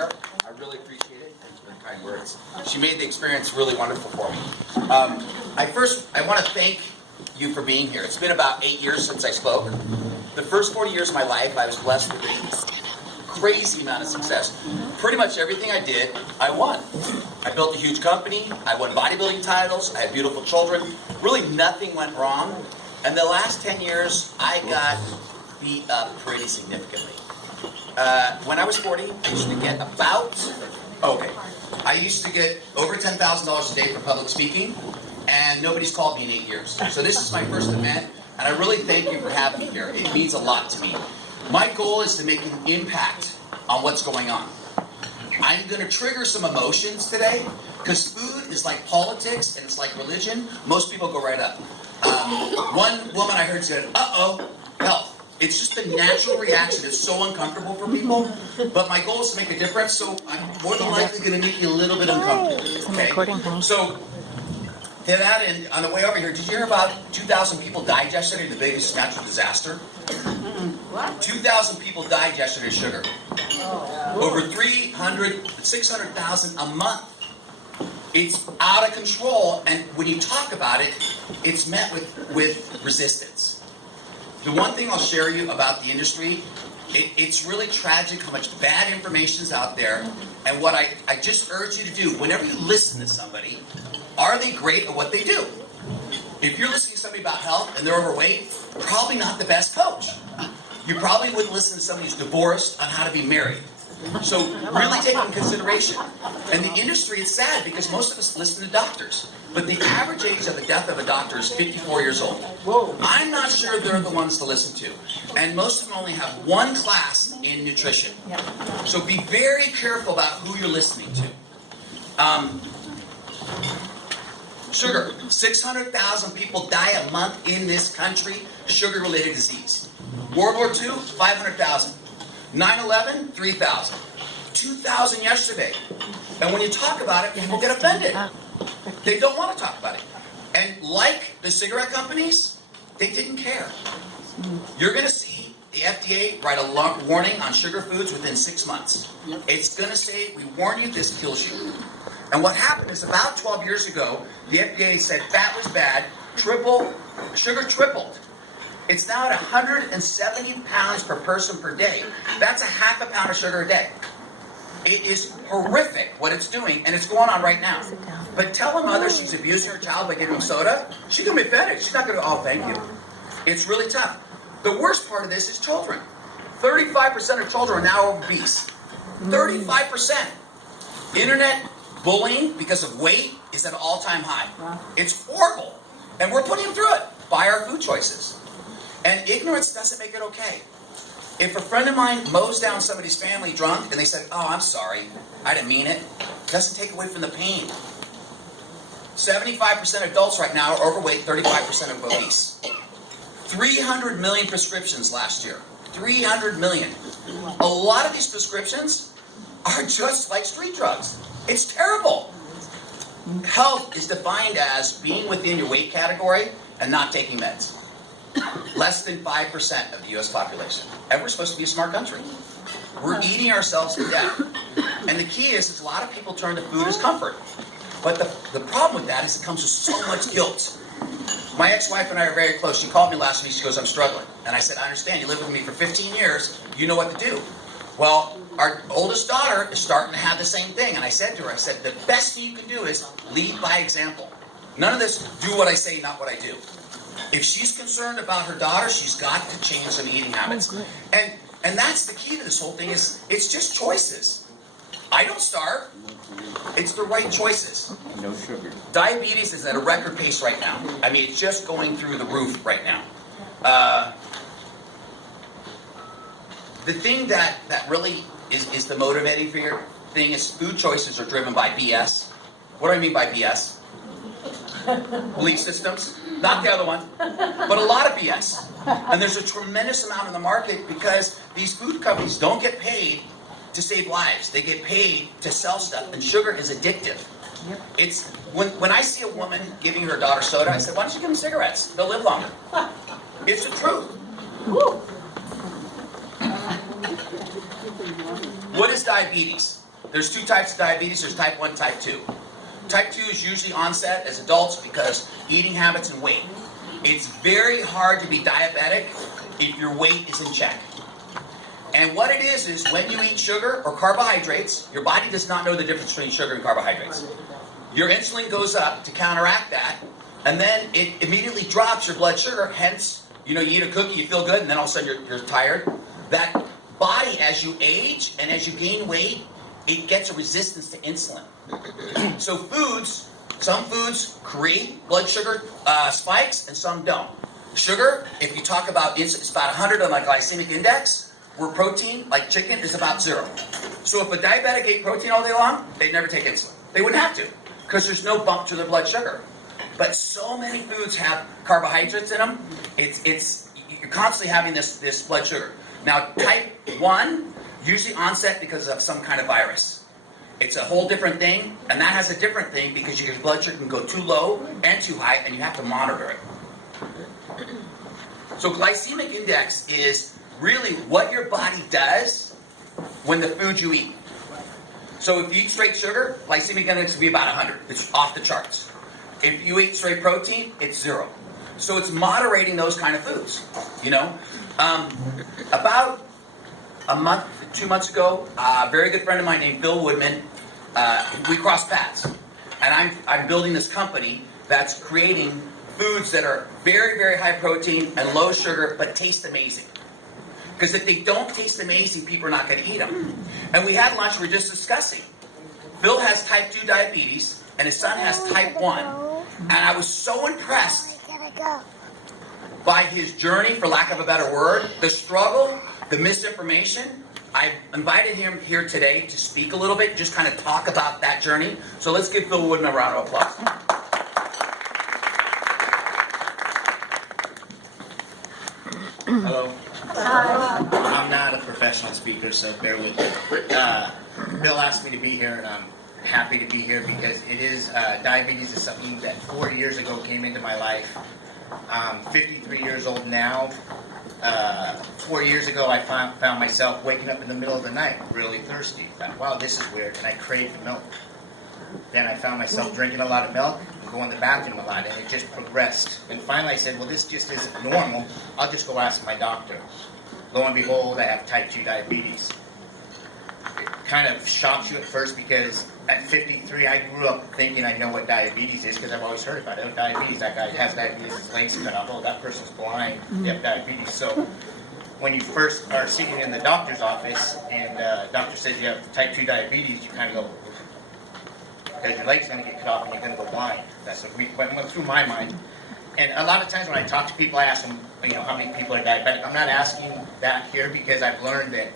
there. I really appreciate it. Thanks for the kind words. She made the experience really wonderful for me. I want to thank you for being here. It's been about 8 years since I spoke. The first 40 years of my life, I was blessed with a crazy amount of success. Pretty much everything I did, I won. I built a huge company. I won bodybuilding titles. I had beautiful children. Really nothing went wrong. And the last 10 years, I got beat up pretty significantly. When I was 40, I used to get I used to get over $10,000 a day for public speaking, and nobody's called me in 8 years. So this is my first event, and I really thank you for having me here. It means a lot to me. My goal is to make an impact on what's going on. I'm going to trigger some emotions today, because food is like politics and it's like religion. Most people go right up. One woman I heard said, uh-oh, health. It's just a natural reaction. It's so uncomfortable for people. But my goal is to make a difference, so I'm more than likely going to make you a little bit uncomfortable. Okay? So, to that end, on the way over here, did you hear about 2,000 people died yesterday in the biggest natural disaster? What? 2,000 people died yesterday of sugar. Over 600,000 a month. It's out of control, and when you talk about it, it's met with resistance. The one thing I'll share you about the industry, it's really tragic how much bad information is out there, and what I just urge you to do, whenever you listen to somebody, are they great at what they do? If you're listening to somebody about health and they're overweight, probably not the best coach. You probably wouldn't listen to somebody who's divorced on how to be married. So really take it in consideration. And the industry is sad because most of us listen to doctors. But the average age of the death of a doctor is 54 years old. I'm not sure they're the ones to listen to. And most of them only have one class in nutrition. So be very careful about who you're listening to. Sugar. 600,000 people die a month in this country, sugar-related disease. World War II, 500,000. 9/11, 3,000. 2,000 yesterday. And when you talk about it, people get offended. They don't want to talk about it. And like the cigarette companies, they didn't care. You're going to see the FDA write a warning on sugar foods within 6 months. It's going to say, we warn you, this kills you. And what happened is about 12 years ago, the FDA said fat was bad, sugar tripled. It's now at 170 pounds per person per day. That's a half a pound of sugar a day. It is horrific what it's doing, and it's going on right now. But tell a mother she's abusing her child by giving him soda, she's going to be offended. She's not going to, oh, thank you. It's really tough. The worst part of this is children. 35% of children are now obese. 35%. Internet bullying because of weight is at an all-time high. It's horrible. And we're putting them through it by our food choices. And ignorance doesn't make it okay. If a friend of mine mows down somebody's family drunk and they said, oh, I'm sorry, I didn't mean it, doesn't take away from the pain. 75% of adults right now are overweight, 35% are obese. 300 million prescriptions last year. 300 million. A lot of these prescriptions are just like street drugs. It's terrible. Health is defined as being within your weight category and not taking meds. Less than 5% of the U.S. population. And we're supposed to be a smart country. We're eating ourselves to death. And the key is a lot of people turn to food as comfort. But the problem with that is it comes with so much guilt. My ex-wife and I are very close. She called me last week. She goes, I'm struggling. And I said, I understand. You lived with me for 15 years. You know what to do. Well, our oldest daughter is starting to have the same thing. And I said to her, the best thing you can do is lead by example. None of this, do what I say, not what I do. If she's concerned about her daughter, she's got to change some eating habits. And that's the key to this whole thing is it's just choices. I don't starve. It's the right choices. No sugar. Diabetes is at a record pace right now. I mean, it's just going through the roof right now. The thing that really is the motivating thing is food choices are driven by BS. What do I mean by BS? Belief systems. Not the other one, but a lot of BS. And there's a tremendous amount in the market because these food companies don't get paid to save lives. They get paid to sell stuff, and sugar is addictive. It's when I see a woman giving her daughter soda, I said, why don't you give them cigarettes? They'll live longer. It's the truth. What is diabetes? there's two types of diabetes. There's type 1, type 2. Type 2 is usually onset as adults because eating habits and weight. It's very hard to be diabetic if your weight is in check. And what it is when you eat sugar or carbohydrates, your body does not know the difference between sugar and carbohydrates. Your insulin goes up to counteract that, and then it immediately drops your blood sugar. Hence, you eat a cookie, you feel good, and then all of a sudden you're tired. That body, as you age and as you gain weight, it gets a resistance to insulin. So some foods create blood sugar spikes and some don't. Sugar, if you talk about insulin, it's about 100 on the glycemic index, where protein, like chicken, is about 0. So if a diabetic ate protein all day long, they'd never take insulin. They wouldn't have to, because there's no bump to their blood sugar. But so many foods have carbohydrates in them, you're constantly having this blood sugar. Now, type 1, usually onset because of some kind of virus. It's a whole different thing, and that has a different thing because your blood sugar can go too low and too high, and you have to monitor it. So glycemic index is really what your body does when the food you eat. So if you eat straight sugar, glycemic index will be about 100. It's off the charts. If you eat straight protein, it's 0. So it's moderating those kind of foods, About a month, 2 months ago, a very good friend of mine named Bill Woodman, we crossed paths. And I'm building this company that's creating foods that are very, very high protein and low sugar, but taste amazing. Because if they don't taste amazing, people are not going to eat them. And we had lunch, we were just discussing. Bill has type 2 diabetes, and his son has type 1. And I was so impressed by his journey, for lack of a better word, the struggle, the misinformation. I invited him here today to speak a little bit, just kind of talk about that journey. So let's give Bill Woodman a round of applause. Hello. I'm not a professional speaker, so bear with me. Bill asked me to be here, and I'm happy to be here because it is diabetes is something that 4 years ago came into my life. I'm 53 years old now. 4 years ago, I found myself waking up in the middle of the night, really thirsty. Thought, wow, this is weird, and I craved milk. Then I found myself drinking a lot of milk and going to the bathroom a lot, and it just progressed. And finally I said, well, this just isn't normal. I'll just go ask my doctor. Lo and behold, I have type 2 diabetes. It kind of shocks you at first because at 53, I grew up thinking I know what diabetes is because I've always heard about it. Oh, diabetes, that guy has diabetes, his legs cut off. Oh, that person's blind, they have diabetes. So when you first are sitting in the doctor's office and the doctor says you have type 2 diabetes, you kind of go, because your leg's going to get cut off and you're going to go blind. That's what went through my mind. And a lot of times when I talk to people, I ask them, how many people are diabetic. I'm not asking that here because I've learned that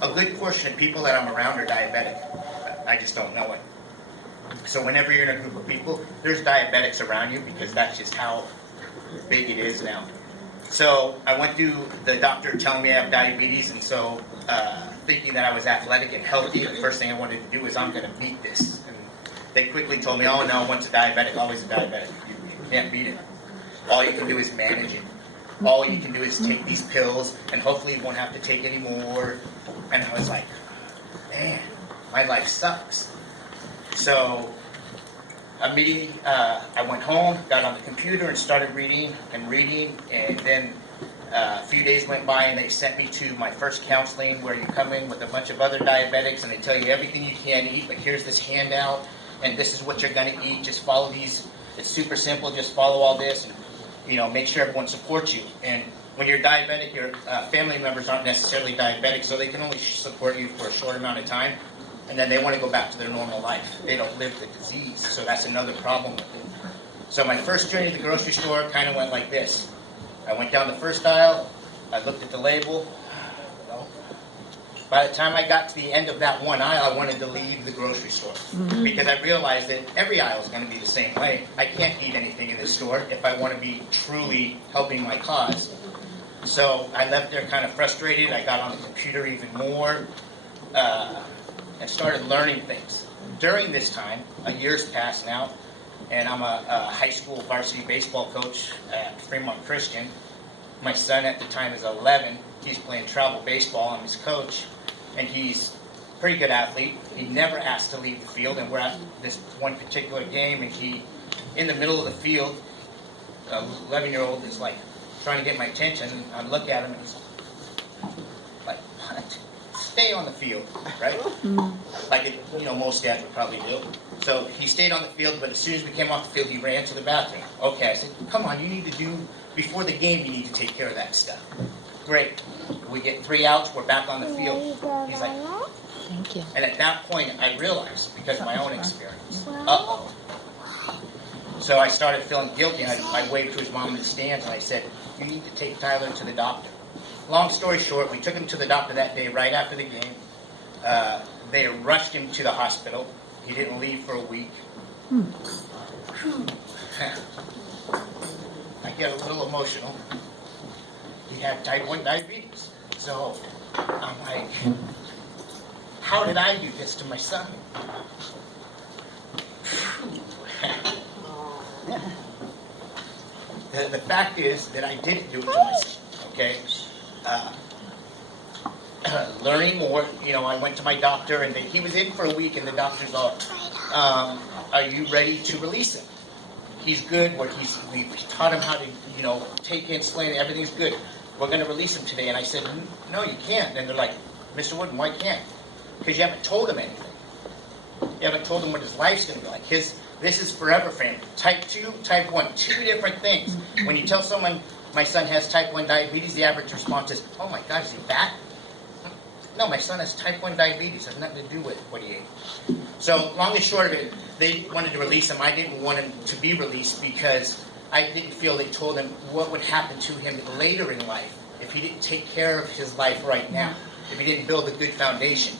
a good portion of people that I'm around are diabetic. I just don't know it. So whenever you're in a group of people, there's diabetics around you because that's just how big it is now. So I went to the doctor telling me I have diabetes, and so thinking that I was athletic and healthy, the first thing I wanted to do is I'm going to beat this. And they quickly told me, oh no, once a diabetic, always a diabetic. You can't beat it. All you can do is manage it. All you can do is take these pills, and hopefully you won't have to take any more. And I was like, man, my life sucks. So immediately I went home, got on the computer, and started reading, and then a few days went by, and they sent me to my first counseling, where you come in with a bunch of other diabetics, and they tell you everything you can eat, but here's this handout, and this is what you're going to eat. Just follow these. It's super simple. Just follow all this, and make sure everyone supports you. And when you're diabetic, your family members aren't necessarily diabetic, so they can only support you for a short amount of time, and then they want to go back to their normal life. They don't live the disease, so that's another problem with it. So my first journey to the grocery store kind of went like this. I went down the first aisle, I looked at the label. By the time I got to the end of that one aisle, I wanted to leave the grocery store because I realized that every aisle is going to be the same way. I can't eat anything in this store if I want to be truly helping my cause. So I left there kind of frustrated. I got on the computer even more and started learning things. During this time, a year's passed now, and I'm a high school varsity baseball coach at Fremont Christian. My son at the time is 11. He's playing travel baseball. I'm his coach, and he's pretty good athlete. He never asked to leave the field, and we're at this one particular game, and he, in the middle of the field, 11-year-old is like trying to get my attention, and I look at him and he's like, what? Stay on the field, right? Like, most dads would probably do. So he stayed on the field, but as soon as we came off the field, he ran to the bathroom. Okay, I said, come on, you need to do, before the game, you need to take care of that stuff. Great. We get 3 outs, we're back on the field. He's like, Thank you. and at that point, I realized, because of my own experience, uh-oh. So I started feeling guilty, and I waved to his mom in the stands, and I said, you need to take Tyler to the doctor. Long story short, we took him to the doctor that day, right after the game. They rushed him to the hospital. He didn't leave for a week. I get a little emotional. He had type 1 diabetes. So I'm like, how did I do this to my son? The fact is that I didn't do it to my son, okay? Learning more, I went to my doctor, and he was in for a week, and the doctor's all, are you ready to release him? He's good, we taught him how to, take insulin, everything's good. We're going to release him today. And I said, no, you can't. And they're like, Mr. Wooden, why can't? Because you haven't told him anything. You haven't told him what his life's going to be like. This is forever for him. Type 2, type 1, 2 different things. When you tell someone, my son has type 1 diabetes, the average response is, oh my God, is he fat? No, my son has type 1 diabetes. It has nothing to do with what he ate. So long and short of it, they wanted to release him. I didn't want him to be released because I didn't feel they told him what would happen to him later in life if he didn't take care of his life right now, if he didn't build a good foundation.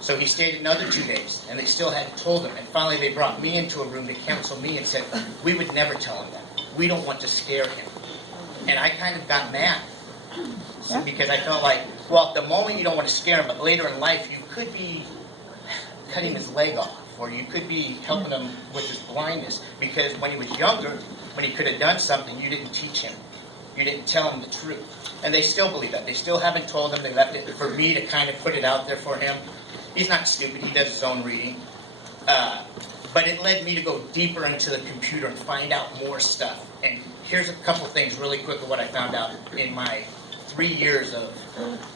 So he stayed another 2 days, and they still hadn't told him. And finally they brought me into a room to counsel me and said, we would never tell him that. We don't want to scare him. And I kind of got mad. Because I felt like, well, at the moment you don't want to scare him, but later in life you could be cutting his leg off, or you could be helping him with his blindness. Because when he was younger, when he could have done something, you didn't teach him. You didn't tell him the truth. And they still believe that. They still haven't told him. They left it for me to kind of put it out there for him. He's not stupid. He does his own reading. But it led me to go deeper into the computer and find out more stuff. And here's a couple things really quick of what I found out in my 3 years of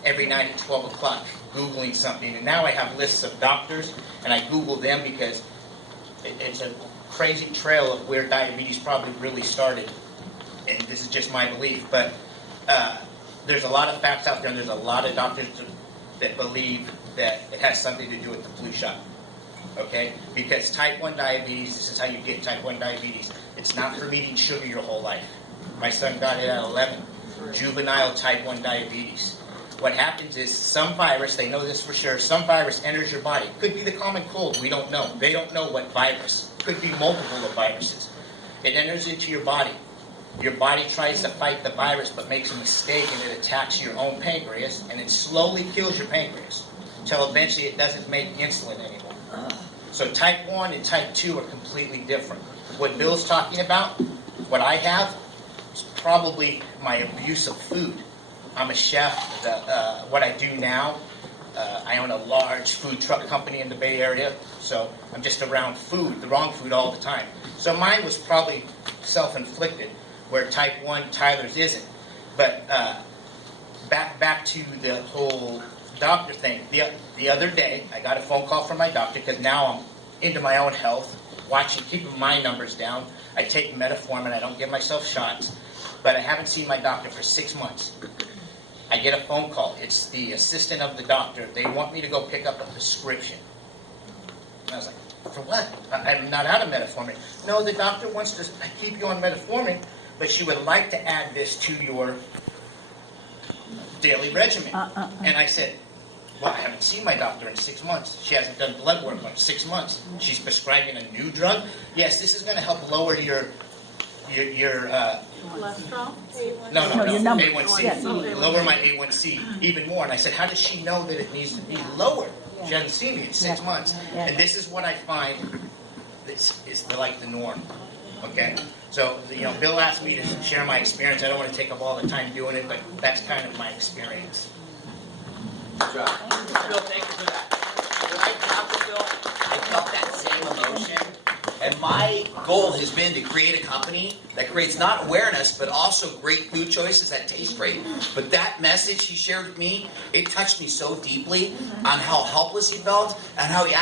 every night at 12 o'clock Googling something. And now I have lists of doctors, and I Google them because it's a crazy trail of where diabetes probably really started. And this is just my belief. But there's a lot of facts out there, and there's a lot of doctors that believe that it has something to do with the flu shot. Okay? Because type 1 diabetes, this is how you get type 1 diabetes. It's not from eating sugar your whole life. My son got it at 11. Juvenile type 1 diabetes. What happens is some virus, they know this for sure, some virus enters your body. Could be the common cold, we don't know. They don't know what virus. Could be multiple of viruses. It enters into your body. Your body tries to fight the virus but makes a mistake, and it attacks your own pancreas, and it slowly kills your pancreas until eventually it doesn't make insulin anymore. So type 1 and type 2 are completely different. What Bill's talking about, what I have, is probably my abuse of food. I'm a chef. What I do now, I own a large food truck company in the Bay Area, so I'm just around food, the wrong food all the time. So mine was probably self-inflicted, where type 1 Tyler's isn't. But back to the whole doctor thing. The other day, I got a phone call from my doctor because now I'm into my own health, keeping my numbers down. I take metformin. I don't give myself shots, but I haven't seen my doctor for 6 months. I get a phone call. It's the assistant of the doctor. They want me to go pick up a prescription. And I was like, for what? I'm not out of metformin. No, the doctor wants to keep you on metformin, but she would like to add this to your daily regimen. And I said, well, I haven't seen my doctor in 6 months. She hasn't done blood work in 6 months. She's prescribing a new drug. Yes, this is going to help lower your cholesterol? no, your number. A1C. Yes. Lower my A1C even more. And I said, how does she know that it needs to be lowered? She hasn't seen me in 6 months. And this is what I find is like the norm. Okay? So, Bill asked me to share my experience. I don't want to take up all the time doing it, but that's kind of my experience. Good job. Bill, thank you for that. my goal has been to create a company that creates not awareness, but also great food choices that taste great. But that message he shared with me, it touched me so deeply on how helpless he felt and how he actually